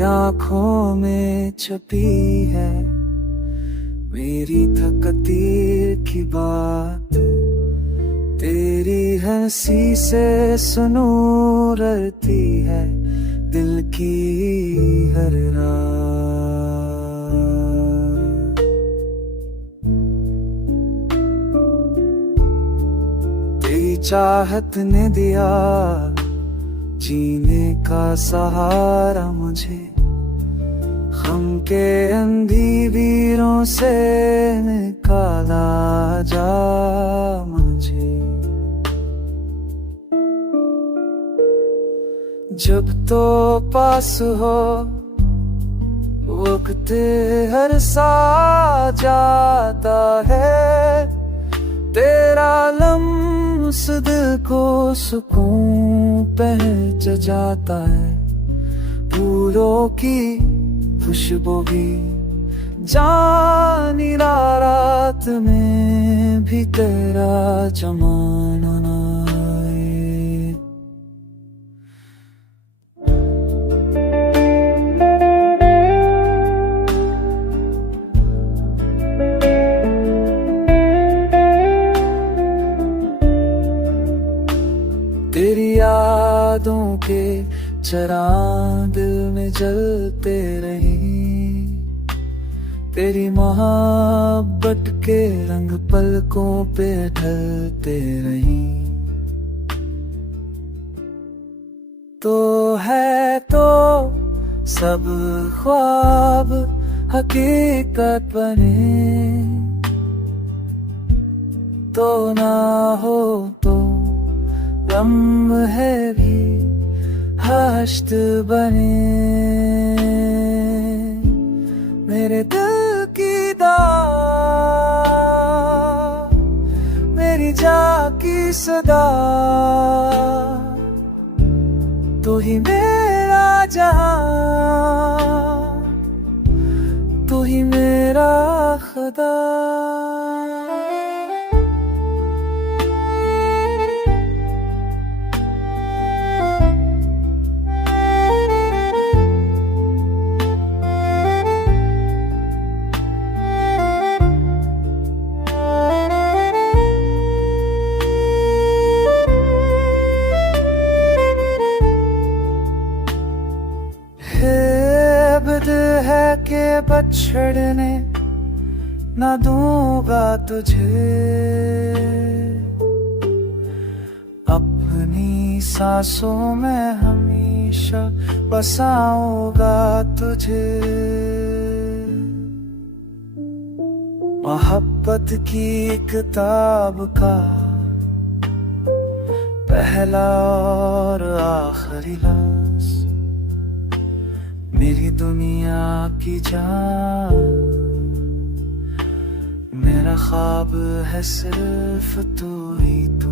आंखों में छपी है मेरी तकदीर की बात। तेरी हंसी से सुनूं रड़ती है दिल की हर रात। तेरी चाहत ने दिया जीने का सहारा मुझे, गम के अंधेरों से निकाला जा मुझे। जब तो पास हो वक्त हर सा जाता है, तेरा लम्स दिल को सुकून पहुंच जाता है। फूलों की खुशबू भी जानी रात में भी तेरा जमाना ना आए। तेरी यादों के चराग दिल में जलते रही, तेरी मोहब्बत के रंग पलकों पे ढलते रही। तो है तो सब ख्वाब हकीकत बने, तो ना हो तो लम्हे भी हश्त बने। मेरे दिल की दाद, मेरी जान की सदा, तू ही मेरा जहां, तू ही मेरा खुदा। है के बछड़ने ना दूंगा तुझे, अपनी सांसों में हमेशा बसाऊंगा तुझे। मोहब्बत की किताब का पहला और आखिरी लफ्ज़, मेरी दुनिया की जान, मेरा ख्वाब है सिर्फ तू ही तू।